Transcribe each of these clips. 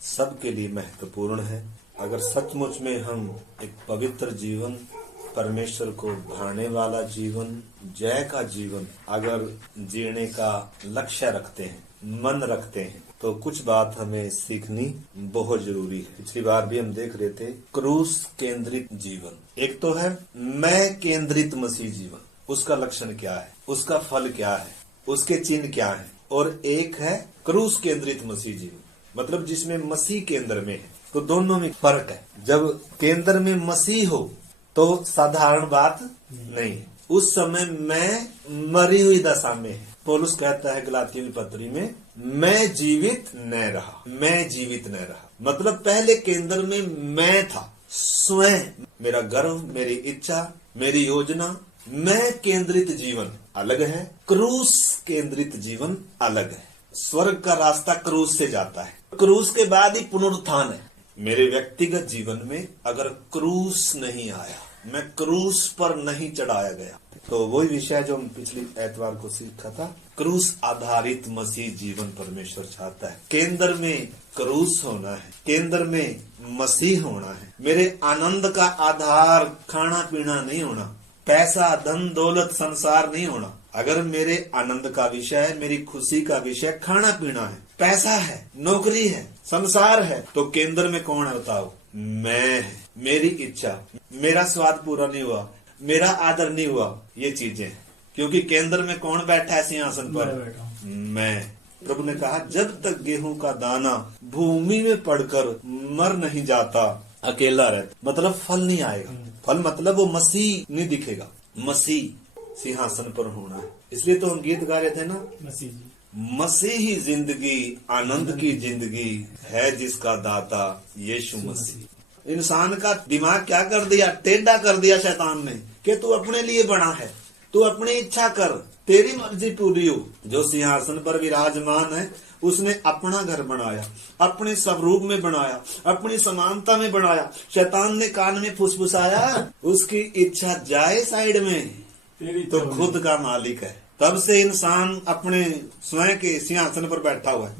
सबके लिए महत्वपूर्ण है। अगर सचमुच में हम एक पवित्र जीवन, परमेश्वर को भाने वाला जीवन, जय का जीवन अगर जीने का लक्ष्य रखते हैं, मन रखते हैं, तो कुछ बात हमें सीखनी बहुत जरूरी है। पिछली बार भी हम देख रहे थे क्रूस केंद्रित जीवन। एक तो है मैं केंद्रित मसीह जीवन, उसका लक्षण क्या है, उसका फल क्या है, उसके चिन्ह क्या है। और एक है क्रूस केंद्रित मसीह जीवन, मतलब जिसमें मसीह केंद्र में है। तो दोनों में फर्क है। जब केंद्र में मसीह हो तो साधारण बात नहीं है। उस समय मैं मरी हुई दशा में है। पौलुस कहता है गलातियों की पत्री में, मैं जीवित न रहा, मैं जीवित न रहा। मतलब पहले केंद्र में मैं था, स्वयं, मेरा गर्व, मेरी इच्छा, मेरी योजना। मैं केंद्रित जीवन अलग है, क्रूस केंद्रित जीवन अलग है। स्वर्ग का रास्ता क्रूस से जाता है, क्रूस के बाद ही पुनरुत्थान है। मेरे व्यक्तिगत जीवन में अगर क्रूस नहीं आया, मैं क्रूस पर नहीं चढ़ाया गया, तो वही विषय जो हम पिछली एतवार को सीखा था, क्रूस आधारित मसीह जीवन परमेश्वर चाहता है। केंद्र में क्रूस होना है, केंद्र में मसीह होना है। मेरे आनंद का आधार खाना पीना नहीं होना, पैसा, धन, दौलत, संसार नहीं होना। अगर मेरे आनंद का विषय, मेरी खुशी का विषय खाना पीना है, पैसा है, नौकरी है, संसार है, तो केंद्र में कौन है बताओ? मैं है, मेरी इच्छा, मेरा स्वाद पूरा नहीं हुआ, मेरा आदर नहीं हुआ, ये चीजें। क्योंकि केंद्र में कौन बैठा है सिंहासन पर? मैं। प्रभु ने कहा जब तक गेहूं का दाना भूमि में पड़कर मर नहीं जाता, अकेला रहता, मतलब फल नहीं आएगा। फल मतलब वो मसीह नहीं दिखेगा, मसीह सिंहासन पर होना है। इसलिए तो हम गीत गा रहे थे ना, मसीही जिंदगी, आनंद की जिंदगी है जिसका दाता यीशु मसीह। इंसान का दिमाग क्या कर दिया? टेढ़ा कर दिया शैतान ने कि तू अपने लिए बना है, तू अपनी इच्छा कर, तेरी मर्जी पूरी हो। जो सिंहासन पर विराजमान है उसने अपना घर बनाया, अपने स्वरूप में बनाया, अपनी समानता में बनाया। शैतान ने कान में फुसफुसाया, उसकी इच्छा जाए साइड में, तो खुद का मालिक है। तब से इंसान अपने स्वयं के सिंहासन पर बैठा हुआ है,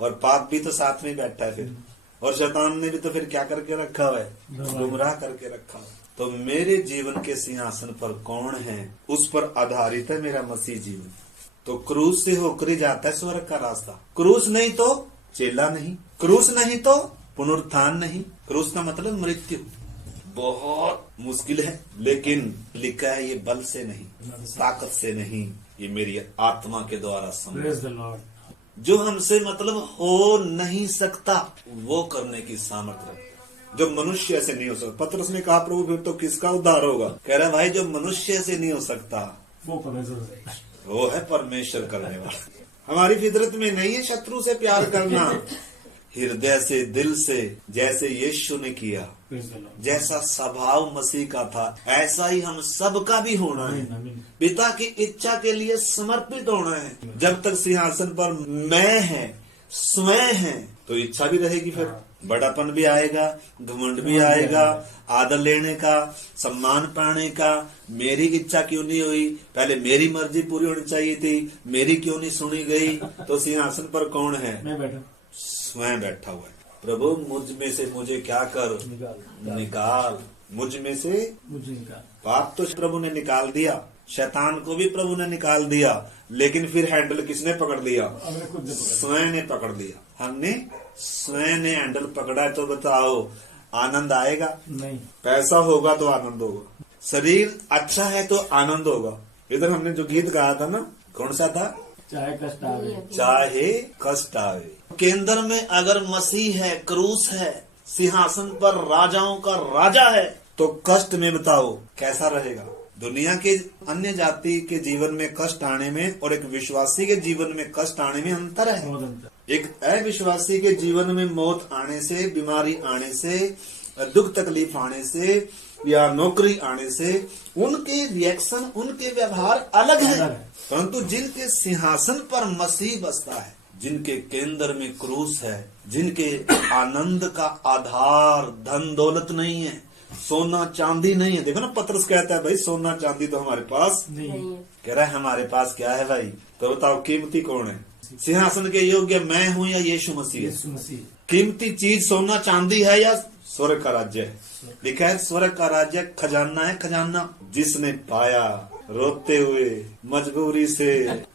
और पाप भी तो साथ में बैठा है फिर। और शैतान ने भी तो फिर क्या करके रखा हुआ है? गुमराह करके रखा हुआ है। तो मेरे जीवन के सिंहासन पर कौन है, उस पर आधारित है मेरा मसीह जीवन। तो क्रूस से होकर ही जाता है स्वर्ग का रास्ता। क्रूस नहीं तो चेला नहीं, क्रूस नहीं तो पुनरुत्थान नहीं। क्रूस का मतलब मृत्यु। बहुत मुश्किल है, लेकिन लिखा है ये बल से नहीं, ताकत से नहीं, ये मेरी आत्मा के द्वारा संभव। जो हमसे मतलब हो नहीं सकता वो करने की सामर्थ्य है, जो मनुष्य से नहीं हो सकता। पतरस ने कहा प्रभु फिर तो किसका उद्धार होगा? कह रहा भाई जो मनुष्य से नहीं हो सकता वो है परमेश्वर करने वाला। हमारी फितरत में नहीं है शत्रु से प्यार करना, हृदय से, दिल से, जैसे यीशु ने किया, जैसा स्वभाव मसीह का था ऐसा ही हम सबका भी होना है। पिता की इच्छा के लिए समर्पित होना है। जब तक सिंहासन पर मैं है, स्वयं है, तो इच्छा भी रहेगी, फिर बड़ापन भी आएगा, घमंड भी आएगा, आदर लेने का, सम्मान पाने का। मेरी इच्छा क्यों नहीं हुई? पहले मेरी मर्जी पूरी होनी चाहिए थी, मेरी क्यों नहीं सुनी गई? तो सिंहासन पर कौन है? मैं बैठा, स्वयं बैठा हुआ है। प्रभु मुझ में से मुझे क्या कर? निकाल मुझ में से मुझे निकाल। पाप तो प्रभु ने निकाल दिया, शैतान को भी प्रभु ने निकाल दिया, लेकिन फिर हैंडल किसने पकड़ लिया? स्वयं ने पकड़ लिया। हमने स्वयं ने हैंडल पकड़ा है। तो बताओ आनंद आएगा? नहीं। पैसा होगा तो आनंद होगा, शरीर अच्छा है तो आनंद होगा। इधर हमने जो गीत गाया था ना, कौन सा था? चाहे कष्ट आवे, चाहे कष्ट आवे। केंद्र में अगर मसीह है, क्रूस है, सिंहासन पर राजाओं का राजा है, तो कष्ट में बताओ कैसा रहेगा? दुनिया के अन्य जाति के जीवन में कष्ट आने में और एक विश्वासी के जीवन में कष्ट आने में अंतर है। एक अविश्वासी के जीवन में मौत आने से, बीमारी आने से, दुख तकलीफ आने से या नौकरी आने से उनके रिएक्शन, उनके व्यवहार अलग है। परंतु जिनके सिंहासन पर मसीह बसता है, जिनके केंद्र में क्रूस है, जिनके आनंद का आधार धन दौलत नहीं है, सोना चांदी नहीं है। देखो ना, पतरस कहता है भाई सोना चांदी तो हमारे पास नहीं है। कह रहा है हमारे पास क्या है भाई? तो बताओ कीमती कौन है? सिंहासन के योग्य मैं हूँ या यीशु मसीह? यीशु मसीह। कीमती चीज सोना चांदी है या स्वर्ग का राज्य है? लिखा है स्वर्ग का राज्य खजाना है, खजाना। जिसने पाया रोते हुए मजबूरी से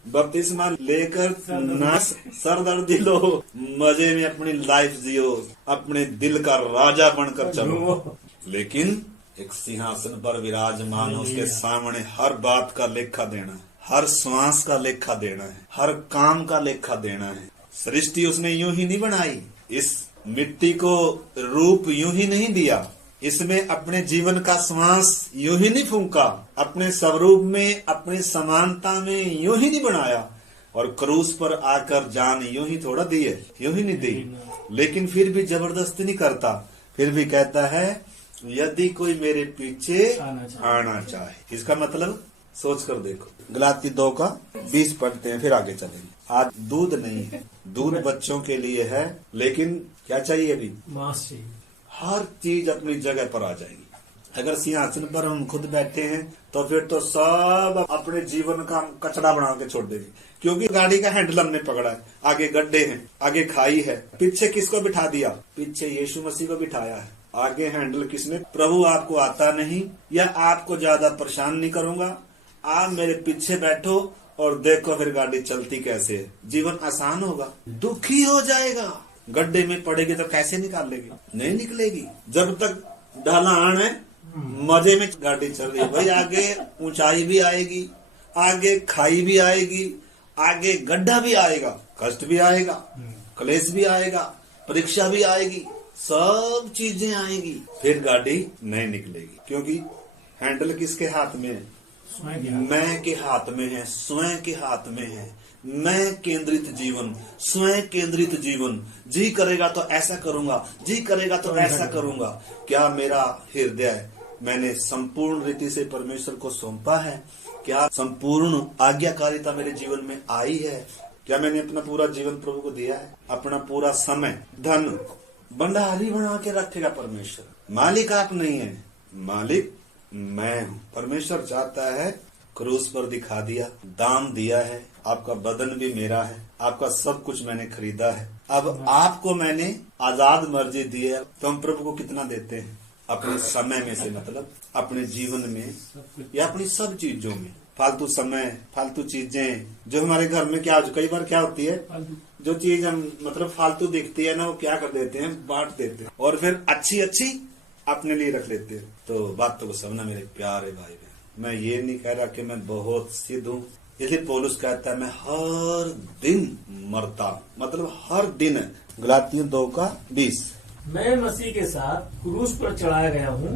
बपतिस्मा लेकर ना सरदर्दी लो, मजे में अपनी लाइफ जियो, अपने दिल का राजा बनकर चलो। लेकिन एक सिंहासन पर विराजमान, उसके सामने हर बात का लेखा देना है, हर श्वास का लेखा देना है, हर काम का लेखा देना है। सृष्टि उसने यूं ही नहीं बनाई, इस मिट्टी को रूप यूं ही नहीं दिया, इसमें अपने जीवन का श्वास यूं ही नहीं फूंका, अपने स्वरूप में अपनी समानता में यूं ही नहीं बनाया, और क्रूस पर आकर जान यूं ही थोड़ा दी है, यूं ही नहीं दी। लेकिन फिर भी जबरदस्ती नहीं करता, फिर भी कहता है यदि कोई मेरे पीछे आना चाहे। इसका मतलब सोच कर देखो। गलाती 2:20 पढ़ते हैं, फिर आगे चलेंगे। आज दूध नहीं है, दूध बच्चों के लिए है, लेकिन क्या चाहिए अभी? मांस चाहिए। हर चीज अपनी जगह पर आ जाएगी। अगर सिंहासन पर हम खुद बैठे हैं तो फिर तो सब अपने जीवन का कचरा बना के छोड़ देंगे, क्योंकि गाड़ी का हैंडल हमने पकड़ा है, आगे गड्ढे हैं, आगे खाई है, पीछे किसको बिठा दिया? पीछे यीशु मसीह को बिठाया है। आगे हैंडल किसने? प्रभु आपको आता नहीं, या आपको ज्यादा परेशान नहीं करूंगा, आप मेरे पीछे बैठो और देखो फिर गाड़ी चलती कैसे है। जीवन आसान होगा, दुखी हो जाएगा। गड्ढे में पड़ेगी तो कैसे निकाल लेगी? नहीं निकलेगी। जब तक ढलान है, मजे में गाड़ी चल रही है भाई। आगे ऊंचाई भी आएगी, आगे खाई भी आएगी, आगे गड्ढा भी आएगा, कष्ट भी आएगा, क्लेश भी आएगा, परीक्षा भी आएगी, सब चीजें आएगी, फिर गाड़ी नहीं निकलेगी। क्योंकि हैंडल किसके हाथ में है? मैं के हाथ में है, स्वयं के हाथ में है। मैं केंद्रित जीवन, स्वयं केंद्रित जीवन। जी करेगा तो ऐसा करूंगा, जी करेगा तो ऐसा करूंगा। क्या मेरा हृदय मैंने संपूर्ण रीति से परमेश्वर को सौंपा है? क्या संपूर्ण आज्ञाकारिता मेरे जीवन में आई है? क्या मैंने अपना पूरा जीवन प्रभु को दिया है? अपना पूरा समय, धन, भंडारी बना के रखेगा परमेश्वर। मालिक आप नहीं है, मालिक मैं हूँ। परमेश्वर चाहता है, क्रूस पर दिखा दिया, दाम दिया है, आपका बदन भी मेरा है, आपका सब कुछ मैंने खरीदा है। अब आपको मैंने आजाद मर्जी दी है, तो हम प्रभु को कितना देते हैं? अपने समय में से, मतलब अपने जीवन में या अपनी सब चीजों में। फालतू समय, फालतू चीजें जो हमारे घर में क्या कई बार क्या होती है, जो चीज हम मतलब फालतू दिखती है ना, वो क्या कर देते हैं? बांट देते हैं, और फिर अच्छी अच्छी अपने लिए रख लेते हैं। तो बातों को समझना मेरे प्यारे भाई बहन। मैं ये नहीं कह रहा कि मैं बहुत सिद्ध हूँ, इसलिए पौलुस कहता है मैं हर दिन मरता, मतलब हर दिन। गलातियों 2:20 मैं मसीह के साथ क्रूस पर चढ़ाया गया हूँ,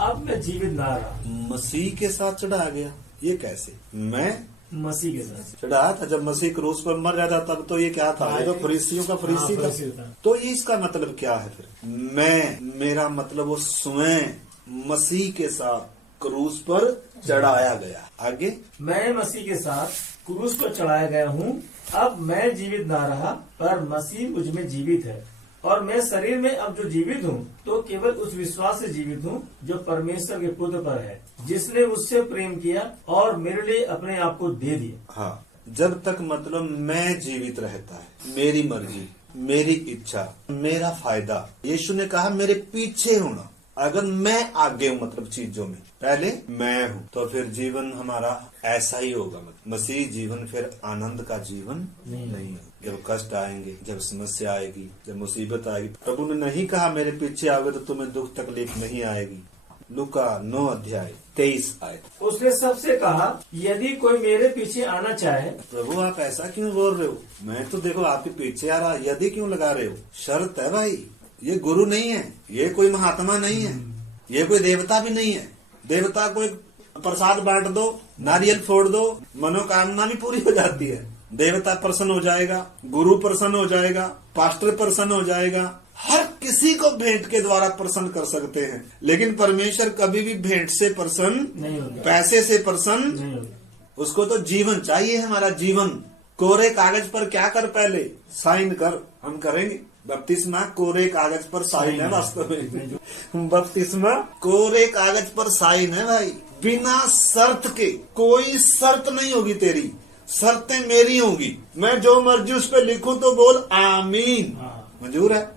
अब मैं जीवित ना रहा। मसीह के साथ चढ़ाया गया, ये कैसे? मैं मसीह के साथ चढ़ाया था। जब मसीह क्रूस पर मर जाता तब तो ये क्या था? ये तो फरीसियों का फरीसी था। तो ये इसका मतलब क्या है फिर? मैं, मेरा मतलब वो स्वयं मसीह के साथ क्रूस पर चढ़ाया गया। आगे, मैं मसीह के साथ क्रूस पर चढ़ाया गया हूँ, अब मैं जीवित ना रहा, पर मसीह मुझ में जीवित है। और मैं शरीर में अब जो जीवित हूँ, तो केवल उस विश्वास से जीवित हूँ जो परमेश्वर के पुत्र पर है, जिसने मुझसे प्रेम किया और मेरे लिए अपने आप को दे दिया। हाँ, जब तक मतलब मैं जीवित रहता है, मेरी मर्जी, मेरी इच्छा, मेरा फायदा। यीशु ने कहा मेरे पीछे होना। अगर मैं आगे हूँ मतलब चीजों में, पहले मैं हूँ, तो फिर जीवन हमारा ऐसा ही होगा। मतलब मसीह जीवन फिर आनंद का जीवन नहीं है। जब कष्ट आएंगे, जब समस्या आएगी, जब मुसीबत आएगी, प्रभु ने नहीं कहा मेरे पीछे आओगे तो तुम्हें दुख तकलीफ नहीं आएगी। लूका 9:23 आयत। उसने सबसे कहा यदि कोई मेरे पीछे आना चाहे। प्रभु आप ऐसा क्यों बोल रहे हो? मैं तो देखो आपके पीछे आ रहा, यदि क्यों लगा रहे हो? शर्त है भाई, ये गुरु नहीं है, ये कोई महात्मा नहीं है, ये कोई देवता भी नहीं है। देवता को एक प्रसाद बांट दो, नारियल फोड़ दो, मनोकामना भी पूरी हो जाती है। देवता प्रसन्न हो जाएगा, गुरु प्रसन्न हो जाएगा, पास्टर प्रसन्न हो जाएगा। हर किसी को भेंट के द्वारा प्रसन्न कर सकते हैं, लेकिन परमेश्वर कभी भी भेंट से प्रसन्न नहीं होगा, पैसे से प्रसन्न नहीं होगा। उसको तो जीवन चाहिए, हमारा जीवन। कोरे कागज पर क्या कर, पहले साइन कर। हम करेंगे बपतिस्मा कोरे कागज पर साइन है। वास्तव में बपतिस्मा कोरे कागज पर साइन है भाई, बिना शर्त के। कोई शर्त नहीं होगी तेरी, शर्तें मेरी होंगी, मैं जो मर्जी उस पर लिखूं तो बोल आमीन। मंजूर है।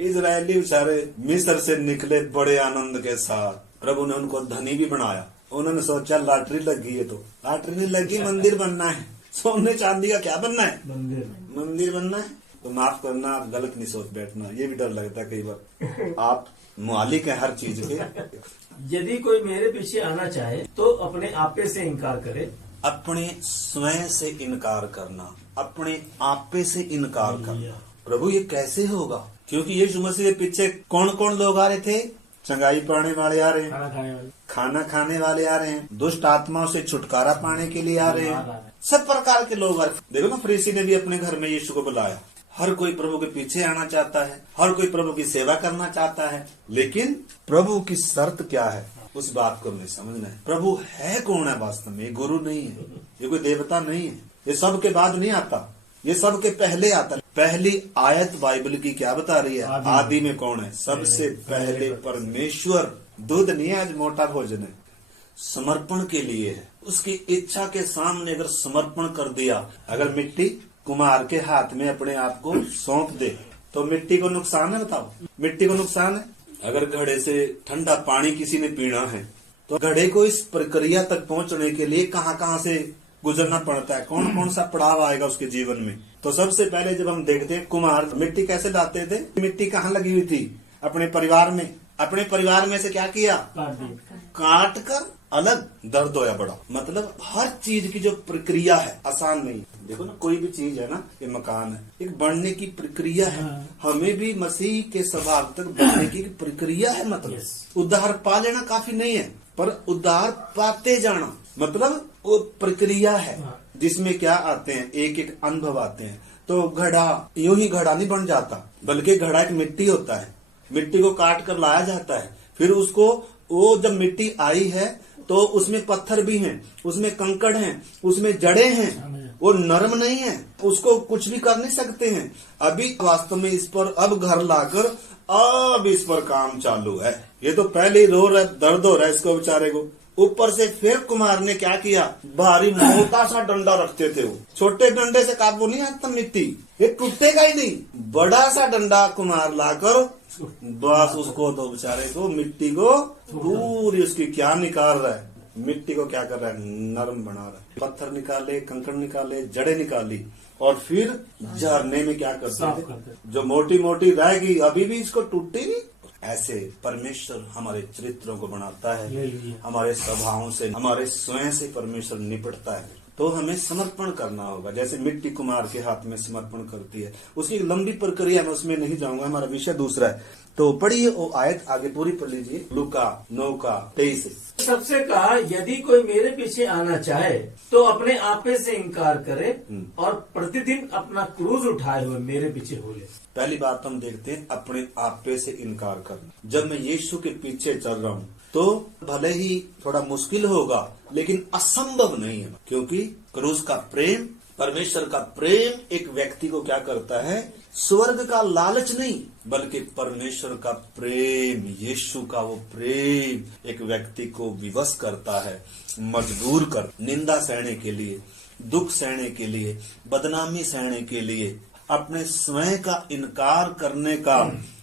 इजरायली बेचारे मिस्र से निकले बड़े आनंद के साथ, प्रभु ने उनको धनी भी बनाया। उन्होंने सोचा लॉटरी लगी है, तो लॉटरी नहीं लगी, मंदिर बनना है। सोने चांदी का क्या बनना है? मंदिर बनना है। तो माफ करना, आप गलत नहीं सोच बैठना, ये भी डर लगता है कई बार। आप मालिक है हर चीज के। यदि कोई मेरे पीछे आना चाहे तो अपने आपे से इनकार करे। अपने स्वयं से इनकार करना, अपने आपे से इनकार करना। प्रभु ये कैसे होगा? क्योंकि यीशु मसीह के पीछे कौन कौन लोग आ रहे थे? चंगाई पाने वाले आ रहे हैं, खाना खाने वाले आ रहे हैं, दुष्ट आत्माओं से छुटकारा पाने के लिए आ रहे हैं, सब प्रकार के लोग आ रहे हैं। देखो ना, फरीसी ने भी अपने घर में यीशु को बुलाया। हर कोई प्रभु के पीछे आना चाहता है, हर कोई प्रभु की सेवा करना चाहता है, लेकिन प्रभु की शर्त क्या है उस बात को हमें समझना है। प्रभु है कौन है वास्तव में? ये गुरु नहीं है, ये कोई देवता नहीं है, ये सब के बाद नहीं आता, ये सब के पहले आता है। पहली आयत बाइबल की क्या बता रही है? आदि में कौन है? सबसे पहले परमेश्वर। दूध नहीं है, आज मोटा भोजन है। समर्पण के लिए है, उसकी इच्छा के सामने अगर समर्पण कर दिया। अगर मिट्टी कुम्हार के हाथ में अपने आप को सौंप दे तो मिट्टी को नुकसान है? बताओ, मिट्टी को नुकसान है। अगर घड़े से ठंडा पानी किसी ने पीना है तो घड़े को इस प्रक्रिया तक पहुंचने के लिए कहाँ कहाँ से गुजरना पड़ता है, कौन कौन सा पड़ाव आएगा उसके जीवन में। तो सबसे पहले जब हम देखते हैं कुम्हार मिट्टी कैसे लाते थे, मिट्टी कहाँ लगी हुई थी? अपने परिवार में। अपने परिवार में से क्या किया? काट कर अलग। दर्द होया बड़ा। मतलब हर चीज की जो प्रक्रिया है आसान नहीं। देखो ना, कोई भी चीज है ना, ये मकान है, एक बढ़ने की प्रक्रिया है। हमें भी मसीह के स्वभाव तक बढ़ने की प्रक्रिया है। मतलब उद्धार पा लेना काफी नहीं है, पर उद्धार पाते जाना मतलब वो प्रक्रिया है जिसमें क्या आते हैं, एक एक अनुभव आते हैं। तो घड़ा यूं ही घड़ा नहीं बन जाता, बल्कि घड़ा एक मिट्टी होता है। मिट्टी को काट कर लाया जाता है, फिर उसको वो जब मिट्टी आई है तो उसमें पत्थर भी हैं, उसमें कंकड़ हैं, उसमें जड़ें हैं, वो नरम नहीं है, उसको कुछ भी कर नहीं सकते हैं। अभी वास्तव में इस पर अब घर लाकर अब इस पर काम चालू है। ये तो पहले ही रो रहा है, दर्द हो रहा है इसको बेचारे को। ऊपर से फिर कुम्हार ने क्या किया, भारी मोटा सा डंडा रखते थे। वो छोटे डंडे से काबू नहीं आता मिट्टी, ये टूटेगा ही नहीं। बड़ा सा डंडा कुम्हार लाकर बस उसको तो बेचारे को मिट्टी को पूरी उसकी क्या निकाल रहा है, मिट्टी को क्या कर रहा है, नरम बना रहा है। पत्थर निकाले, कंकड़ निकाले, जड़ें निकाली और फिर झरने में क्या करते थे, जो मोटी मोटी रहेगी अभी भी इसको टूटती नहीं। ऐसे परमेश्वर हमारे चरित्रों को बनाता है, हमारे स्वभावों से, हमारे स्वयं से परमेश्वर निपटता है। तो हमें समर्पण करना होगा, जैसे मिट्टी कुम्हार के हाथ में समर्पण करती है। उसकी एक लंबी प्रक्रिया, मैं उसमें नहीं जाऊंगा, हमारा विषय दूसरा है। तो पढ़िए वो आयत आगे पूरी पढ़ लीजिए, लूका 9:23। सबसे कहा, यदि कोई मेरे पीछे आना चाहे तो अपने आपे से इनकार करे और प्रतिदिन अपना क्रूज उठाए हुए मेरे पीछे हो ले। पहली बात हम देखते हैं अपने आपे से इनकार करना। जब मैं यीशु के पीछे चल रहा हूँ तो भले ही थोड़ा मुश्किल होगा, लेकिन असंभव नहीं है, क्योंकि क्रूस का प्रेम, परमेश्वर का प्रेम एक व्यक्ति को क्या करता है, स्वर्ग का लालच नहीं बल्कि परमेश्वर का प्रेम, यीशु का वो प्रेम एक व्यक्ति को विवश करता है, मजबूर कर निंदा सहने के लिए, दुख सहने के लिए, बदनामी सहने के लिए, अपने स्वयं का इनकार करने का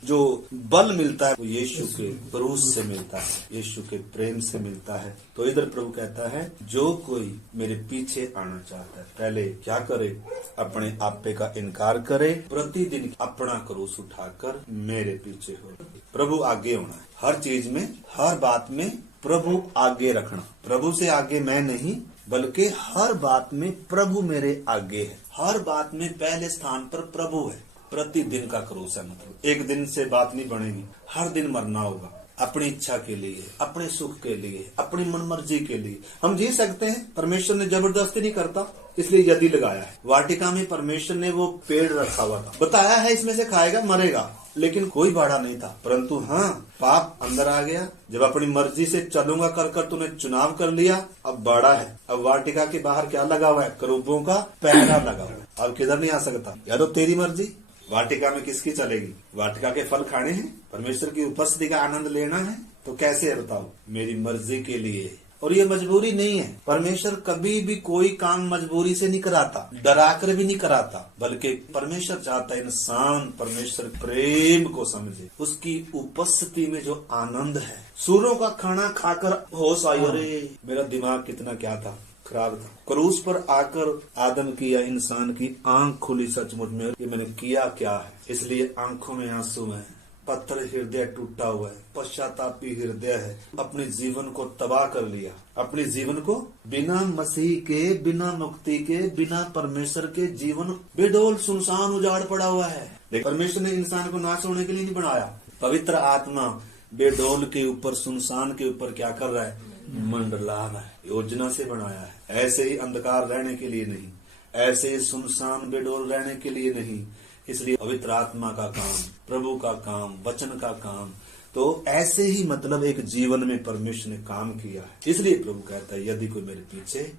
जो बल मिलता है वो यीशु के क्रूस से मिलता है, यीशु के प्रेम से मिलता है। तो इधर प्रभु कहता है, जो कोई मेरे पीछे आना चाहता है पहले क्या करे, अपने आपे का इनकार करे, प्रतिदिन अपना क्रूस उठाकर मेरे पीछे हो। प्रभु आगे होना है हर चीज में, हर बात में प्रभु आगे रखना। प्रभु से आगे मैं नहीं, बल्कि हर बात में प्रभु मेरे आगे है। हर बात में पहले स्थान पर प्रभु है। प्रतिदिन का क्रूस है, मतलब एक दिन से बात नहीं बनेगी, हर दिन मरना होगा अपनी इच्छा के लिए, अपने सुख के लिए, अपनी मनमर्जी के लिए। हम जी सकते हैं, परमेश्वर ने जबरदस्ती नहीं करता, इसलिए यदि लगाया है। वाटिका में परमेश्वर ने वो पेड़ रखा हुआ था, बताया है इसमें से खाएगा मरेगा, लेकिन कोई बाड़ा नहीं था। परंतु हाँ, पाप अंदर आ गया। जब अपनी मर्जी से चलूंगा कर तूने चुनाव कर लिया, अब बाड़ा है। अब वाटिका के बाहर क्या लगा हुआ है, करूबों का पहरा लगा हुआ है। अब किधर नहीं आ सकता, या तो तेरी मर्जी। वाटिका में किसकी चलेगी, वाटिका के फल खाने हैं, परमेश्वर की उपस्थिति का आनंद लेना है, तो कैसे है बताओ, मेरी मर्जी के लिए और ये मजबूरी नहीं है। परमेश्वर कभी भी कोई काम मजबूरी से नहीं कराता, डरा कर भी नहीं कराता, बल्कि परमेश्वर चाहता है इंसान परमेश्वर प्रेम को समझे, उसकी उपस्थिति में जो आनंद है। सूरों का खाना खाकर होश आई, अरे मेरा दिमाग कितना क्या था, खराब था। क्रूस पर आकर आदम की या इंसान की आंख खुली, सचमुच में ये मैंने किया क्या है। इसलिए आंखों में आंसू है, पत्थर हृदय टूटा हुआ है, पश्चातापी हृदय है। अपने जीवन को तबाह कर लिया, अपने जीवन को बिना मसीह के, बिना मुक्ति के, बिना परमेश्वर के जीवन बेडोल सुनसान उजाड़ पड़ा हुआ है। परमेश्वर ने इंसान को नाश होने के लिए नहीं बनाया। पवित्र आत्मा बेडोल के ऊपर, सुनसान के ऊपर क्या कर रहा है, मंडला रहा है। योजना से बनाया है। ऐसे ही अंधकार रहने के लिए नहीं, ऐसे ही सुनसान बेडोल रहने के लिए नहीं। इसलिए पवित्र आत्मा का काम, प्रभु का काम, वचन का काम, तो ऐसे ही मतलब एक जीवन में परमेश्वर ने काम किया है। इसलिए प्रभु कहता है यदि कोई मेरे पीछे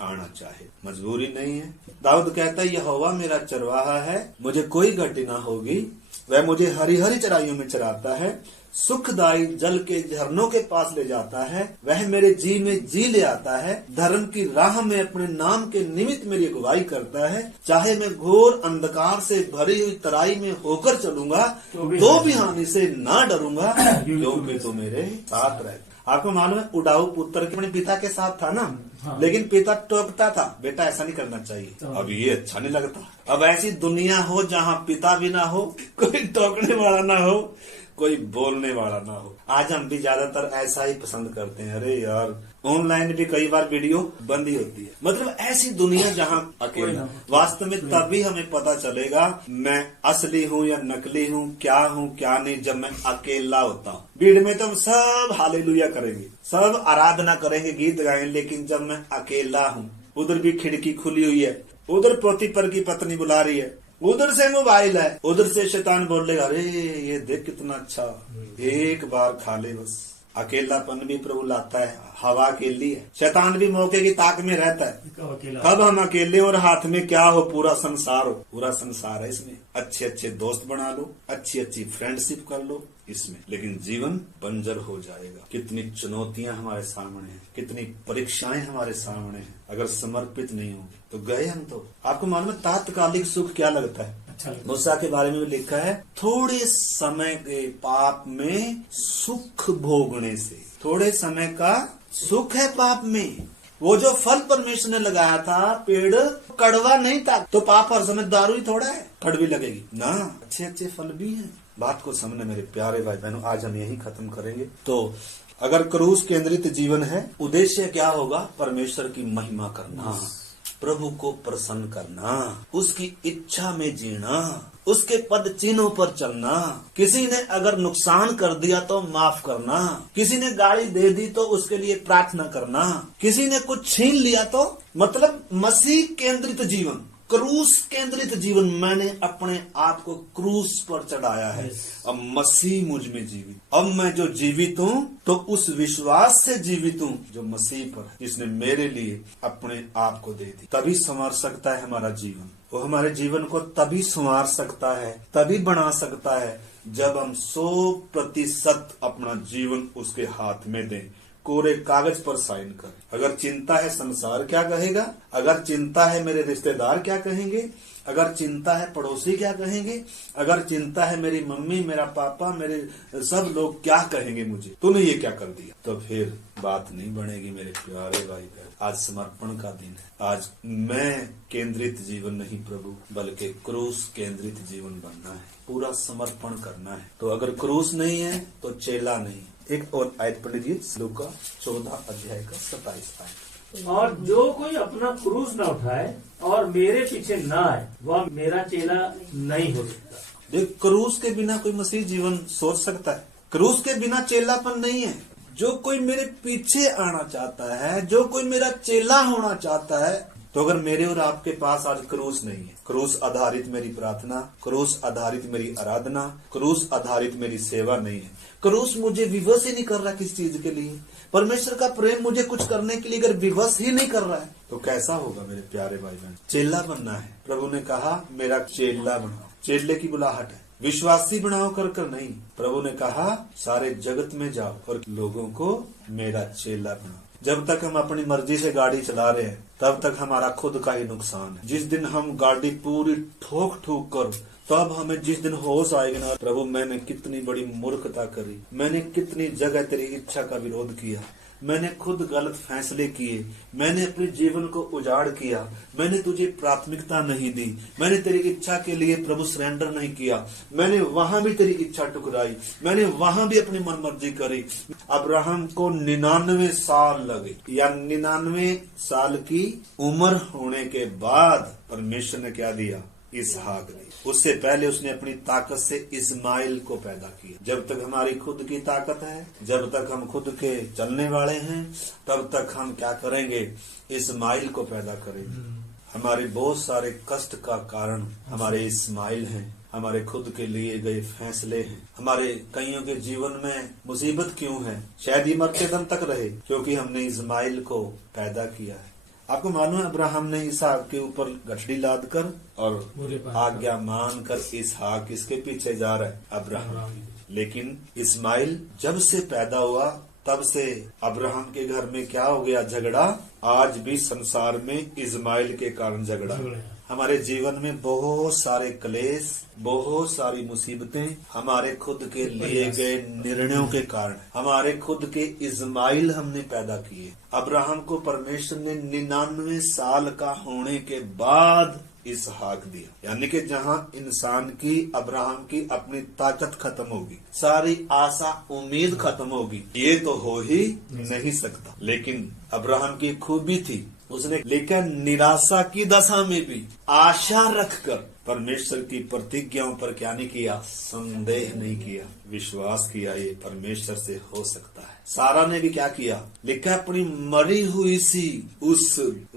आना चाहे, मजबूरी नहीं है। दाऊद कहता है यहोवा मेरा चरवाहा है, मुझे कोई घटी ना होगी। वह मुझे हरी हरी चराइयों में चराता है, सुखदायी जल के झरनों के पास ले जाता है। वह मेरे जी में जी ले आता है, धर्म की राह में अपने नाम के निमित्त मेरी अगुवाई करता है। चाहे मैं घोर अंधकार से भरी हुई तराई में होकर चलूंगा तो भी हानि से ना डरूंगा, क्योंकि तो मेरे साथ रहता। आपको मालूम है उड़ाऊ पुत्र के अपने पिता के साथ था ना, हाँ। लेकिन पिता टोकता था, बेटा ऐसा नहीं करना चाहिए। अब ये अच्छा नहीं लगता। अब ऐसी दुनिया हो जहाँ पिता भी ना हो, कोई टोकने वाला ना हो, कोई बोलने वाला ना हो। आज हम भी ज्यादातर ऐसा ही पसंद करते हैं। अरे यार, ऑनलाइन भी कई बार वीडियो बंद ही होती है। मतलब ऐसी दुनिया जहाँ अकेला, वास्तव में तभी हमें पता चलेगा मैं असली हूँ या नकली हूँ, क्या नहीं, जब मैं अकेला होता हूँ। भीड़ में तो हम सब हालेलुया करेंगे, सब आराधना करेंगे, गीत गाएंगे, लेकिन जब मैं अकेला हूँ, उधर भी खिड़की खुली हुई है, उधर पोती पर की पत्नी बुला रही है, उधर से मोबाइल है, उधर से शैतान बोलेगा अरे ये देख कितना अच्छा, एक बार खा ले बस। अकेलापन भी प्रभु लाता है, हवा अकेली है, शैतान भी मौके की ताक में रहता है। कब हम अकेले और हाथ में क्या हो, पूरा संसार हो, पूरा संसार है इसमें। अच्छे अच्छे दोस्त बना लो, अच्छी अच्छी फ्रेंडशिप कर लो इसमें, लेकिन जीवन बंजर हो जाएगा। कितनी चुनौतियां हमारे सामने हैं, कितनी परीक्षाएं हमारे सामने हैं। अगर समर्पित नहीं होंगे तो गए हम। तो आपको मालूम है तात्कालिक सुख क्या लगता है? मूसा के बारे में भी लिखा है, थोड़े समय के पाप में सुख भोगने से। थोड़े समय का सुख है पाप में। वो जो फल परमेश्वर ने लगाया था, पेड़ कड़वा नहीं था, तो पाप हर समय दारू ही थोड़ा है, कड़वी लगेगी ना, अच्छे अच्छे फल भी हैं। बात को समझने मेरे प्यारे भाई बहनों, आज हम यही खत्म करेंगे। तो अगर क्रूस केंद्रित जीवन है, उद्देश्य क्या होगा? परमेश्वर की महिमा करना, प्रभु को प्रसन्न करना, उसकी इच्छा में जीना, उसके पद चिन्हों पर चलना। किसी ने अगर नुकसान कर दिया तो माफ करना, किसी ने गाली दे दी तो उसके लिए प्रार्थना करना, किसी ने कुछ छीन लिया तो मतलब मसीह केंद्रित जीवन, क्रूस केंद्रित जीवन। मैंने अपने आप को क्रूस पर चढ़ाया है, अब मसीह मुझ में जीवित। अब मैं जो जीवित हूँ तो उस विश्वास से जीवित हूँ जो मसीह पर है, जिसने मेरे लिए अपने आप को दे दी। तभी संवार सकता है हमारा जीवन। वो हमारे जीवन को तभी संवार सकता है, तभी बना सकता है, जब हम 100% अपना जीवन उसके हाथ में दें, कोरे कागज पर साइन कर। अगर चिंता है संसार क्या कहेगा, अगर चिंता है मेरे रिश्तेदार क्या कहेंगे, अगर चिंता है पड़ोसी क्या कहेंगे, अगर चिंता है मेरी मम्मी, मेरा पापा, मेरे सब लोग क्या कहेंगे मुझे, तूने ये क्या कर दिया, तो फिर बात नहीं बनेगी मेरे प्यारे भाई बहन। आज समर्पण का दिन है। आज मैं केंद्रित जीवन नहीं प्रभु, बल्कि क्रूस केंद्रित जीवन बनना है, पूरा समर्पण करना है। तो अगर क्रूस नहीं है तो चेला नहीं। एक और आयत पढ़ लीजिए, लूका 14 अध्याय का 27 आयत। और जो कोई अपना क्रूस न उठाए और मेरे पीछे न आए, वह मेरा चेला नहीं हो सकता। देख, क्रूस के बिना कोई मसीह जीवन सोच सकता है? क्रूस के बिना चेलापन नहीं है। जो कोई मेरे पीछे आना चाहता है, जो कोई मेरा चेला होना चाहता है, तो अगर मेरे और आपके पास आज क्रूस नहीं है, क्रूस आधारित मेरी प्रार्थना, क्रूस आधारित मेरी आराधना, क्रूस आधारित मेरी सेवा नहीं है, क्रूस मुझे विवश ही नहीं कर रहा किस चीज के लिए, परमेश्वर का प्रेम मुझे कुछ करने के लिए अगर विवश ही नहीं कर रहा है, तो कैसा होगा मेरे प्यारे भाई बहन? चेला बनना है। प्रभु ने कहा मेरा चेला बनाओ, चेले की बुलाहट है, विश्वासी बनाओ कर नहीं। प्रभु ने कहा सारे जगत में जाओ और लोगों को मेरा चेला बनाओ। जब तक हम अपनी मर्जी से गाड़ी चला रहे हैं तब तक हमारा खुद का ही नुकसान है। जिस दिन हम गाड़ी पूरी ठोक ठोक कर, तब हमें जिस दिन होश आएगा ना, प्रभु मैंने कितनी बड़ी मूर्खता करी, मैंने कितनी जगह तेरी इच्छा का विरोध किया, मैंने खुद गलत फैसले किए, मैंने अपने जीवन को उजाड़ किया, मैंने तुझे प्राथमिकता नहीं दी, मैंने तेरी इच्छा के लिए प्रभु सरेंडर नहीं किया, मैंने वहां भी तेरी इच्छा टुकराई, मैंने वहां भी अपनी मनमर्जी करी। अब्राहम को 99 साल लगे, या 99 साल की उम्र होने के बाद परमेश्वर ने क्या दिया? इसहाक दी। उससे पहले उसने अपनी ताकत से इस्माइल को पैदा किया। जब तक हमारी खुद की ताकत है, जब तक हम खुद के चलने वाले हैं, तब तक हम क्या करेंगे? इस्माइल को पैदा करेंगे। हमारे बहुत सारे कष्ट का कारण हमारे इस्माइल हैं, हमारे खुद के लिए गए फैसले हैं। हमारे कईयों के जीवन में मुसीबत क्यों है? शायद ये मरते दम तक रहे क्योंकि हमने इस्माइल को पैदा किया है। आपको मालूम है अब्राहम ने इसहाक के ऊपर गठड़ी लाद कर और आज्ञा मान कर इसहाक इसके पीछे जा रहा है अब्राहम। लेकिन इस्माइल जब से पैदा हुआ तब से अब्राहम के घर में क्या हो गया? झगड़ा। आज भी संसार में इस्माइल के कारण झगड़ा। हमारे जीवन में बहुत सारे क्लेश, बहुत सारी मुसीबतें हमारे खुद के लिए गए निर्णयों के कारण, हमारे खुद के इस्माइल हमने पैदा किए। अब्राहम को परमेश्वर ने 99 साल का होने के बाद इसहाक दिया, यानी कि जहां इंसान की, अब्राहम की अपनी ताकत खत्म होगी, सारी आशा उम्मीद खत्म होगी, ये तो हो ही नहीं सकता। लेकिन अब्राहम की खूबी थी, उसने लेकिन निराशा की दशा में भी आशा रखकर परमेश्वर की प्रतिज्ञाओं पर क्या नहीं किया? संदेह नहीं किया, विश्वास किया ये परमेश्वर से हो सकता है। सारा ने भी क्या किया? लिखा अपनी मरी हुई सी उस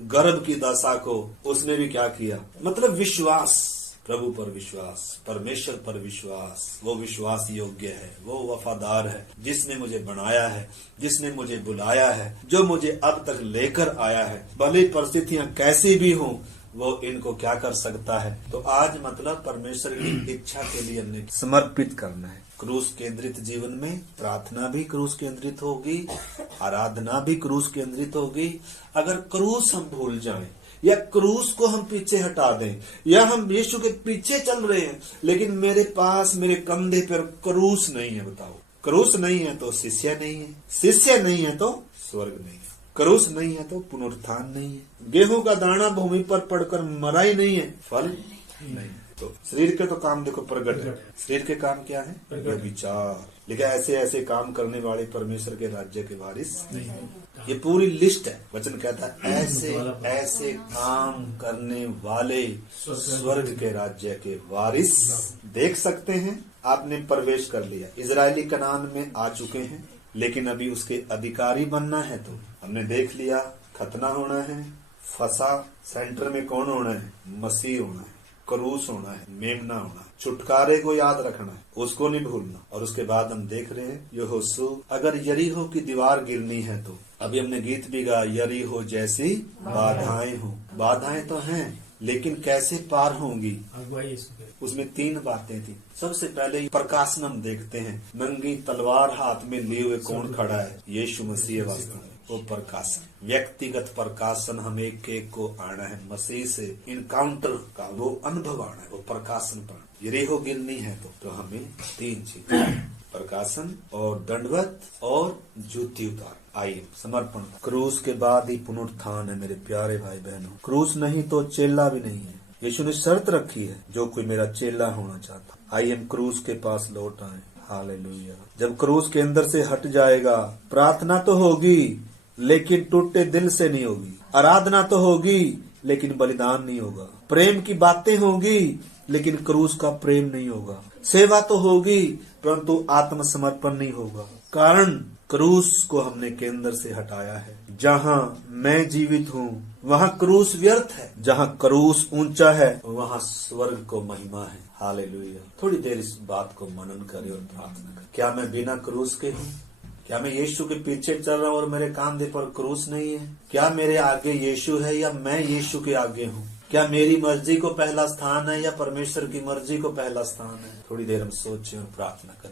गर्भ की दशा को उसने भी क्या किया? मतलब विश्वास, प्रभु पर विश्वास, परमेश्वर पर विश्वास। वो विश्वास योग्य है, वो वफादार है, जिसने मुझे बनाया है, जिसने मुझे बुलाया है, जो मुझे अब तक लेकर आया है, भले परिस्थितियां कैसी भी हों, वो इनको क्या कर सकता है। तो आज मतलब परमेश्वर की इच्छा के लिए हमने समर्पित करना है। क्रूस केंद्रित जीवन में प्रार्थना भी क्रूस केंद्रित होगी, आराधना भी क्रूस केंद्रित होगी। अगर क्रूस हम भूल जाएं या क्रूस को हम पीछे हटा दें, या हम यीशु के पीछे चल रहे हैं लेकिन मेरे पास, मेरे कंधे पर क्रूस नहीं है, बताओ क्रूस नहीं है तो शिष्य नहीं है, शिष्य नहीं है तो स्वर्ग नहीं है, क्रूस नहीं है तो पुनरुत्थान नहीं है, गेहूं का दाना भूमि पर पड़कर मरा ही नहीं है, फल नहीं। तो शरीर के तो काम देखो प्रगट है, शरीर के काम क्या है? विचार। लेकिन ऐसे ऐसे काम करने वाले परमेश्वर के राज्य के वारिस नहीं। ये पूरी लिस्ट है। वचन कहता है ऐसे ऐसे काम करने वाले स्वर्ग के राज्य के वारिस। देख सकते हैं आपने प्रवेश कर लिया, इजरायली कनान में आ चुके हैं, लेकिन अभी उसके अधिकारी बनना है। तो हमने देख लिया खतना होना है, फसा सेंटर में कौन होना है? मसीह होना है, क्रूस होना है, मेमना होना है, छुटकारे को याद रखना है, उसको नहीं भूलना। और उसके बाद हम देख रहे हैं यहोशू, अगर यरीहो की दीवार गिरनी है तो अभी हमने गीत भी गाया, यरीहो जैसी बाधाएं हो। बाधाएं तो हैं लेकिन कैसे पार होंगी? उसमें 3 बातें थी। सबसे पहले प्रकाशन हम देखते हैं, नंगी तलवार हाथ में लिए हुए कौन खड़ा है? यीशु मसीह वास्तव में। वो प्रकाशन, व्यक्तिगत प्रकाशन हम एक एक को आना है, मसीह से इनकाउंटर का वो अनुभव आना है, वो प्रकाशन पर। यरीहो गिरनी है तो हमें 3 चीज, प्रकाशन और दंडवत और जूती उतार। आइए समर्पण। क्रूस के बाद ही पुनरुत्थान है मेरे प्यारे भाई बहनों। क्रूस नहीं तो चेला भी नहीं है। यीशु ने शर्त रखी है, जो कोई मेरा चेला होना चाहता, आइए हम क्रूस के पास लौट आए। हालेलुया। जब क्रूस के अंदर से हट जाएगा, प्रार्थना तो होगी लेकिन टूटे दिल से नहीं होगी, आराधना तो होगी लेकिन बलिदान नहीं होगा, प्रेम की बातें होगी लेकिन क्रूस का प्रेम नहीं होगा, सेवा तो होगी परंतु आत्मसमर्पण नहीं होगा। कारण क्रूस को हमने केंद्र से हटाया है। जहाँ मैं जीवित हूँ वहाँ क्रूस व्यर्थ है, जहाँ क्रूस ऊंचा है वहाँ स्वर्ग को महिमा है। हालेलुया। थोड़ी देर इस बात को मनन करें और प्रार्थना करें। क्या मैं बिना क्रूस के हूँ? क्या मैं यीशु के पीछे चल रहा हूँ और मेरे कंधे पर क्रूस नहीं है? क्या मेरे आगे यीशु है या मैं यीशु के आगे हूँ? क्या मेरी मर्जी को पहला स्थान है या परमेश्वर की मर्जी को पहला स्थान है? थोड़ी देर हम सोचें और प्रार्थना करें।